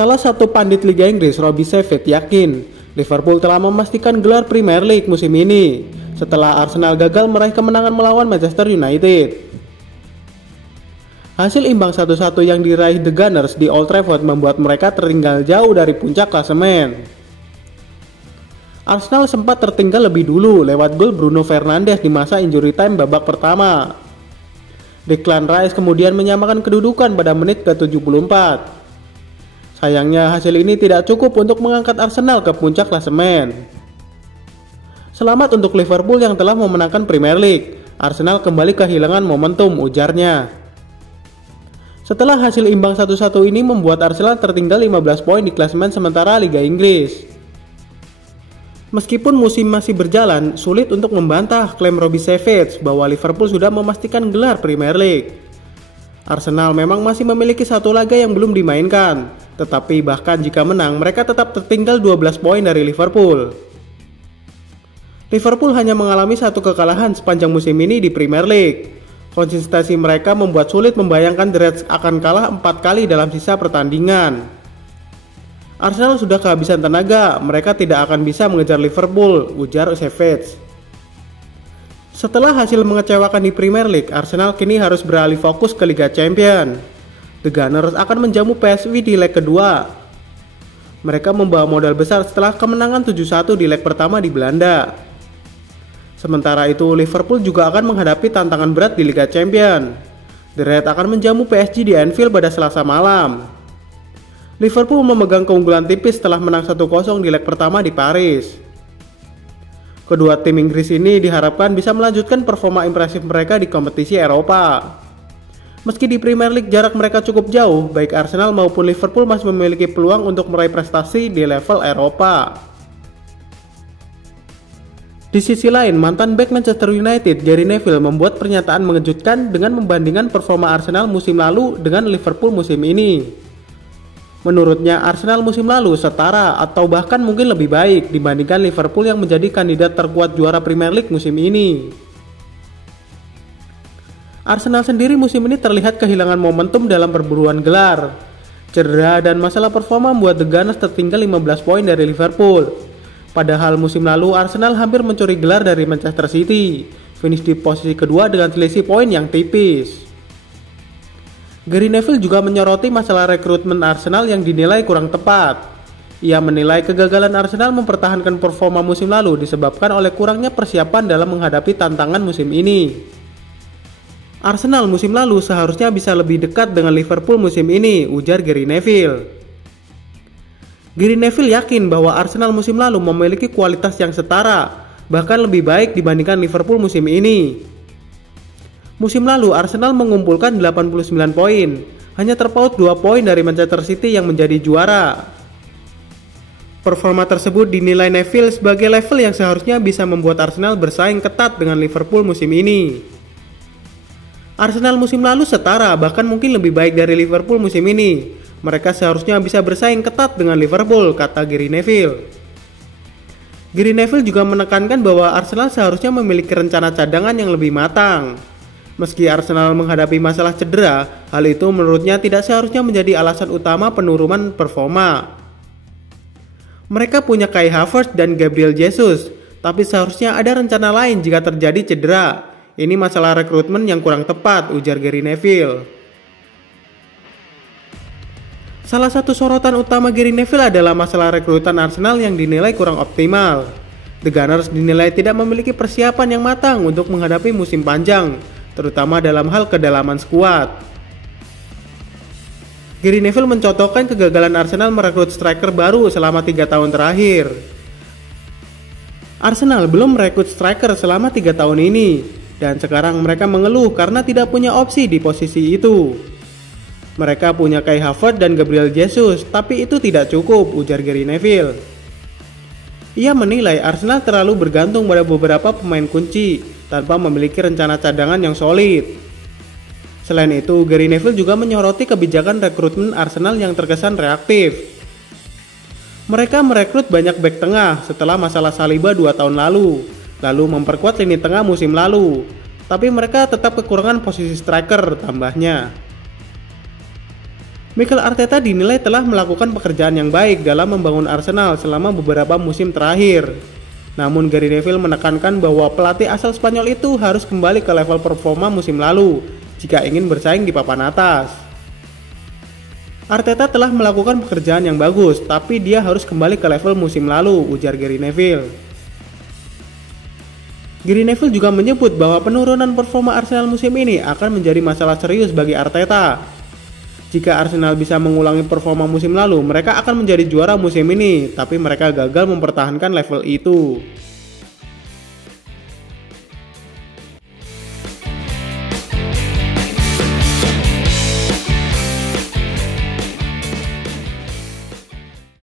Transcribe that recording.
Salah satu pandit Liga Inggris, Robbie Savage, yakin Liverpool telah memastikan gelar Premier League musim ini setelah Arsenal gagal meraih kemenangan melawan Manchester United. Hasil imbang 1-1 yang diraih The Gunners di Old Trafford membuat mereka tertinggal jauh dari puncak klasemen. Arsenal sempat tertinggal lebih dulu lewat gol Bruno Fernandes di masa injury time babak pertama. Declan Rice kemudian menyamakan kedudukan pada menit ke-74. Sayangnya hasil ini tidak cukup untuk mengangkat Arsenal ke puncak klasemen. Selamat untuk Liverpool yang telah memenangkan Premier League. Arsenal kembali kehilangan momentum, ujarnya. Setelah hasil imbang 1-1 ini membuat Arsenal tertinggal 15 poin di klasemen sementara Liga Inggris. Meskipun musim masih berjalan, sulit untuk membantah klaim Robbie Savage bahwa Liverpool sudah memastikan gelar Premier League. Arsenal memang masih memiliki satu laga yang belum dimainkan, tetapi bahkan jika menang, mereka tetap tertinggal 12 poin dari Liverpool. Liverpool hanya mengalami satu kekalahan sepanjang musim ini di Premier League. Konsistensi mereka membuat sulit membayangkan The Reds akan kalah 4 kali dalam sisa pertandingan. Arsenal sudah kehabisan tenaga, mereka tidak akan bisa mengejar Liverpool, ujar Savage. Setelah hasil mengecewakan di Premier League, Arsenal kini harus beralih fokus ke Liga Champions. The Gunners akan menjamu PSV di leg kedua. Mereka membawa modal besar setelah kemenangan 7-1 di leg pertama di Belanda. Sementara itu, Liverpool juga akan menghadapi tantangan berat di Liga Champions. The Reds akan menjamu PSG di Anfield pada Selasa malam. Liverpool memegang keunggulan tipis setelah menang 1-0 di leg pertama di Paris. Kedua tim Inggris ini diharapkan bisa melanjutkan performa impresif mereka di kompetisi Eropa. Meski di Premier League jarak mereka cukup jauh, baik Arsenal maupun Liverpool masih memiliki peluang untuk meraih prestasi di level Eropa. Di sisi lain, mantan bek Manchester United, Gary Neville membuat pernyataan mengejutkan dengan membandingkan performa Arsenal musim lalu dengan Liverpool musim ini. Menurutnya, Arsenal musim lalu setara atau bahkan mungkin lebih baik dibandingkan Liverpool yang menjadi kandidat terkuat juara Premier League musim ini. Arsenal sendiri musim ini terlihat kehilangan momentum dalam perburuan gelar. Cedera dan masalah performa membuat The Gunners tertinggal 15 poin dari Liverpool. Padahal musim lalu Arsenal hampir mencuri gelar dari Manchester City, finish di posisi kedua dengan selisih poin yang tipis. Gary Neville juga menyoroti masalah rekrutmen Arsenal yang dinilai kurang tepat. Ia menilai kegagalan Arsenal mempertahankan performa musim lalu disebabkan oleh kurangnya persiapan dalam menghadapi tantangan musim ini. Arsenal musim lalu seharusnya bisa lebih dekat dengan Liverpool musim ini, ujar Gary Neville. Gary Neville yakin bahwa Arsenal musim lalu memiliki kualitas yang setara, bahkan lebih baik dibandingkan Liverpool musim ini. Musim lalu Arsenal mengumpulkan 89 poin, hanya terpaut 2 poin dari Manchester City yang menjadi juara. Performa tersebut dinilai Neville sebagai level yang seharusnya bisa membuat Arsenal bersaing ketat dengan Liverpool musim ini. Arsenal musim lalu setara, bahkan mungkin lebih baik dari Liverpool musim ini. Mereka seharusnya bisa bersaing ketat dengan Liverpool, kata Gary Neville. Gary Neville juga menekankan bahwa Arsenal seharusnya memiliki rencana cadangan yang lebih matang. Meski Arsenal menghadapi masalah cedera, hal itu menurutnya tidak seharusnya menjadi alasan utama penurunan performa. Mereka punya Kai Havertz dan Gabriel Jesus, tapi seharusnya ada rencana lain jika terjadi cedera. Ini masalah rekrutmen yang kurang tepat, ujar Gary Neville. Salah satu sorotan utama Gary Neville adalah masalah rekrutan Arsenal yang dinilai kurang optimal. The Gunners dinilai tidak memiliki persiapan yang matang untuk menghadapi musim panjang, terutama dalam hal kedalaman skuad. Gary Neville mencontohkan kegagalan Arsenal merekrut striker baru selama 3 tahun terakhir. Arsenal belum merekrut striker selama 3 tahun ini, dan sekarang mereka mengeluh karena tidak punya opsi di posisi itu. Mereka punya Kai Havertz dan Gabriel Jesus, tapi itu tidak cukup, ujar Gary Neville. Ia menilai Arsenal terlalu bergantung pada beberapa pemain kunci tanpa memiliki rencana cadangan yang solid. Selain itu, Gary Neville juga menyoroti kebijakan rekrutmen Arsenal yang terkesan reaktif. Mereka merekrut banyak bek tengah setelah masalah Saliba 2 tahun lalu memperkuat lini tengah musim lalu, tapi mereka tetap kekurangan posisi striker, tambahnya. Mikel Arteta dinilai telah melakukan pekerjaan yang baik dalam membangun Arsenal selama beberapa musim terakhir. Namun Gary Neville menekankan bahwa pelatih asal Spanyol itu harus kembali ke level performa musim lalu jika ingin bersaing di papan atas. Arteta telah melakukan pekerjaan yang bagus, tapi dia harus kembali ke level musim lalu, ujar Gary Neville. Gary Neville juga menyebut bahwa penurunan performa Arsenal musim ini akan menjadi masalah serius bagi Arteta. Jika Arsenal bisa mengulangi performa musim lalu, mereka akan menjadi juara musim ini, tapi mereka gagal mempertahankan level itu.